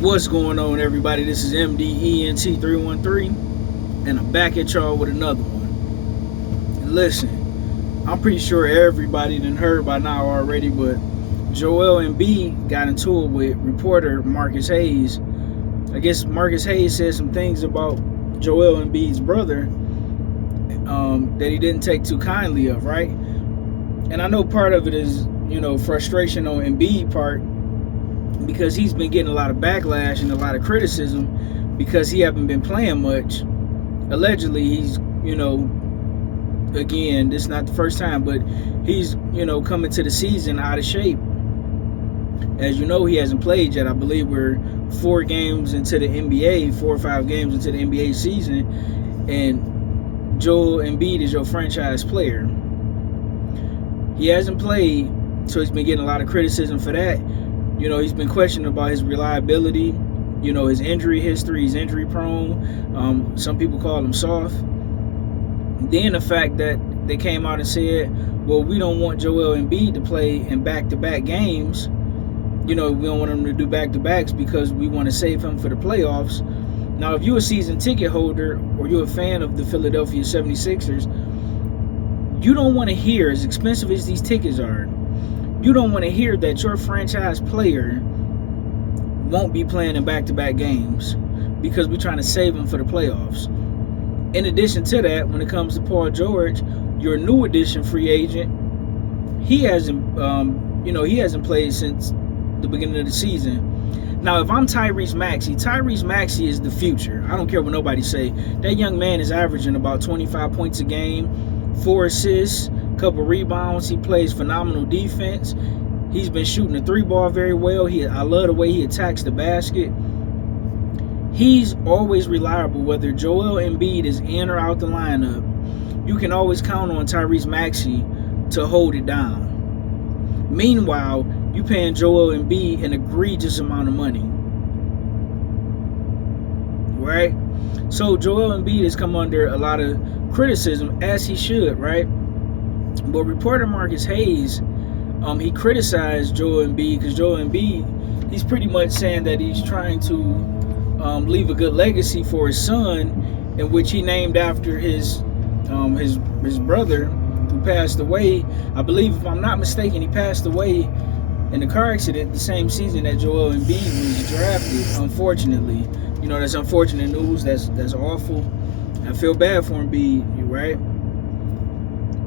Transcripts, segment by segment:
What's going on, everybody? This is MDENT313, and I'm back at y'all with another one. And listen, I'm pretty sure everybody done heard by now already, but Joel Embiid got into it with reporter Marcus Hayes. I guess Marcus Hayes said some things about Joel Embiid's brother that he didn't take too kindly of, right? And I know part of it is, frustration on Embiid part, because he's been getting a lot of backlash and a lot of criticism because he haven't been playing much. Allegedly, he's, again, this is not the first time, but he's, coming to the season out of shape. As you know, he hasn't played yet. I believe we're 4 games into the NBA, 4 or 5 games into the NBA season, and Joel Embiid is your franchise player. He hasn't played, so he's been getting a lot of criticism for that. He's been questioned about his reliability, his injury history. He's injury prone. Some people call him soft. Then the fact that they came out and said, well, we don't want Joel Embiid to play in back-to-back games. We don't want him to do back-to-backs because we want to save him for the playoffs. Now, if you're a season ticket holder or you're a fan of the Philadelphia 76ers, you don't want to hear, as expensive as these tickets are, you don't want to hear that your franchise player won't be playing in back-to-back games because we're trying to save him for the playoffs. In addition to that, when it comes to Paul George, your new addition free agent, he hasn't played since the beginning of the season. Now, if I'm Tyrese Maxey is the future. I don't care what nobody say. That young man is averaging about 25 points a game, 4 assists, couple rebounds. He plays phenomenal defense. He's been shooting the 3-ball very well. I love the way he attacks the basket. He's always reliable, whether Joel Embiid is in or out the lineup. You can always count on Tyrese Maxey to hold it down. Meanwhile, you paying Joel Embiid an egregious amount of money, right? So Joel Embiid has come under a lot of criticism, as he should, right? But reporter Marcus Hayes, he criticized Joel Embiid because Joel Embiid, he's pretty much saying that he's trying to leave a good legacy for his son, in which he named after his brother who passed away. I believe, if I'm not mistaken, he passed away in a car accident the same season that Joel Embiid was drafted. Unfortunately, that's unfortunate news. That's awful. I feel bad for Embiid, right?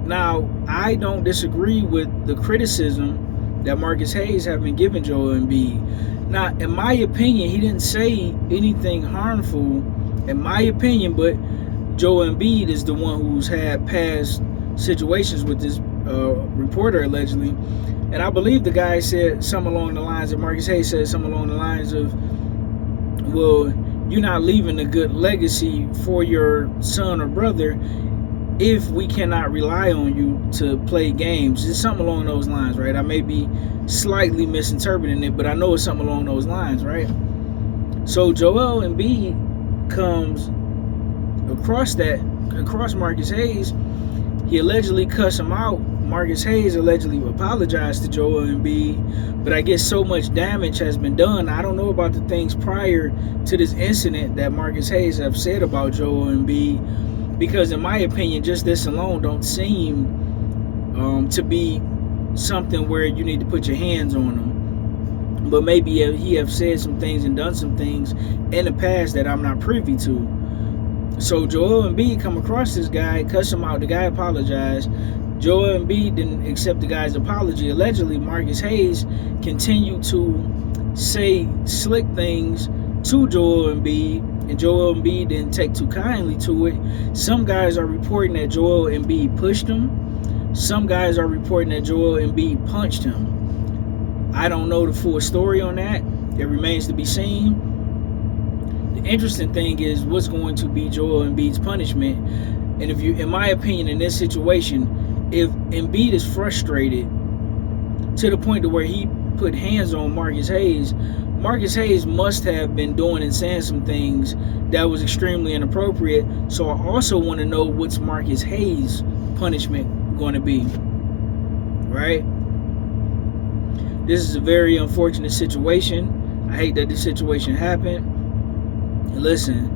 Now, I don't disagree with the criticism that Marcus Hayes have been giving Joel Embiid. Now, in my opinion, he didn't say anything harmful, in my opinion, but Joel Embiid is the one who's had past situations with this reporter, allegedly. And I believe the guy said something along the lines of, Marcus Hayes said something along the lines of, well, you're not leaving a good legacy for your son or brother if we cannot rely on you to play games. It's something along those lines, right? I may be slightly misinterpreting it, but I know it's something along those lines, right? So Joel Embiid comes across Marcus Hayes. He allegedly cussed him out. Marcus Hayes allegedly apologized to Joel Embiid, but I guess so much damage has been done. I don't know about the things prior to this incident that Marcus Hayes have said about Joel Embiid, because in my opinion, just this alone don't seem to be something where you need to put your hands on him. But maybe he have said some things and done some things in the past that I'm not privy to. So Joel Embiid come across this guy, cuss him out. The guy apologized. Joel Embiid didn't accept the guy's apology. Allegedly, Marcus Hayes continued to say slick things to Joel Embiid, and Joel Embiid didn't take too kindly to it. Some guys are reporting that Joel Embiid pushed him. Some guys are reporting that Joel Embiid punched him. I don't know the full story on that. It remains to be seen. The interesting thing is what's going to be Joel Embiid's punishment. And in my opinion, in this situation, if Embiid is frustrated to the point to where he put hands on Marcus Hayes must have been doing and saying some things that was extremely inappropriate. So I also want to know what's Marcus Hayes' punishment going to be, right? This is a very unfortunate situation. I hate that this situation happened. Listen,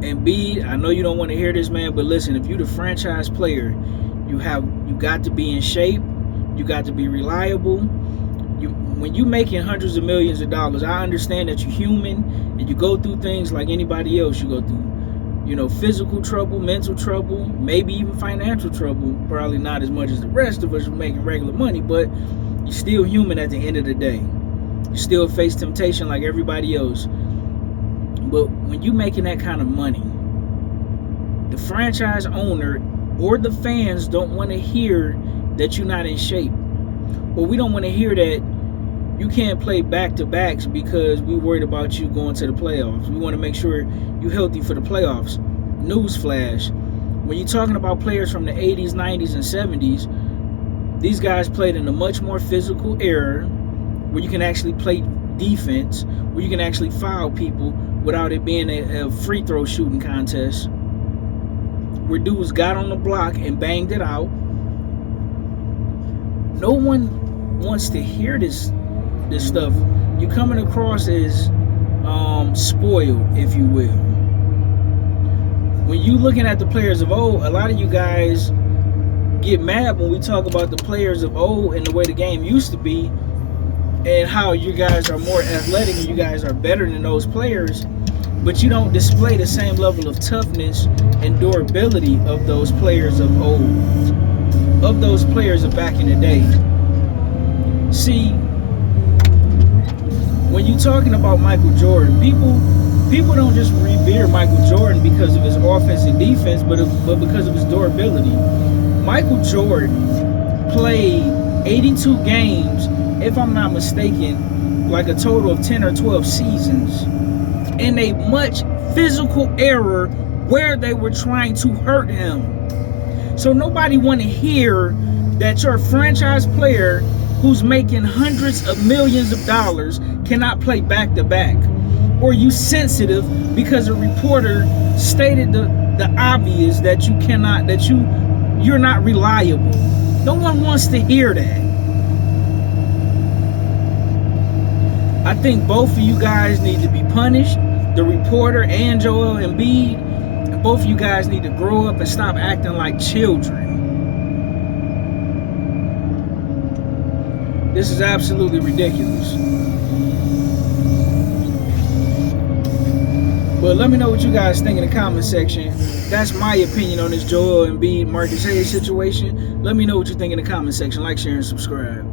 Embiid, I know you don't want to hear this, man, but listen, if you're the franchise player, you got to be in shape. You got to be reliable. When you're making hundreds of millions of dollars, I understand that you're human and you go through things like anybody else. You go through, physical trouble, mental trouble, maybe even financial trouble. Probably not as much as the rest of us who are making regular money, but you're still human at the end of the day. You still face temptation like everybody else. But when you're making that kind of money, the franchise owner or the fans don't want to hear that you're not in shape. Or we don't want to hear that you can't play back-to-backs because we're worried about you going to the playoffs. We want to make sure you're healthy for the playoffs. Newsflash, when you're talking about players from the 80s, 90s, and 70s, these guys played in a much more physical era where you can actually play defense, where you can actually foul people without it being a free throw shooting contest, where dudes got on the block and banged it out. No one wants to hear this stuff. You're coming across as spoiled, if you will. When you looking at the players of old, a lot of you guys get mad when we talk about the players of old and the way the game used to be and how you guys are more athletic and you guys are better than those players, but you don't display the same level of toughness and durability of those players of old, of those players of back in the day. See, when you're talking about Michael Jordan, people don't just revere Michael Jordan because of his offense and defense, but because of his durability. Michael Jordan played 82 games, if I'm not mistaken, like a total of 10 or 12 seasons, in a much physical era where they were trying to hurt him. So nobody want to hear that your franchise player who's making hundreds of millions of dollars cannot play back-to-back. Or you sensitive because a reporter stated the obvious that you cannot, that you're not reliable. No one wants to hear that. I think both of you guys need to be punished, the reporter and Joel Embiid, and both of you guys need to grow up and stop acting like children. This is absolutely ridiculous. But let me know what you guys think in the comment section. That's my opinion on this Joel Embiid, Marcus Hayes situation. Let me know what you think in the comment section. Like, share, and subscribe.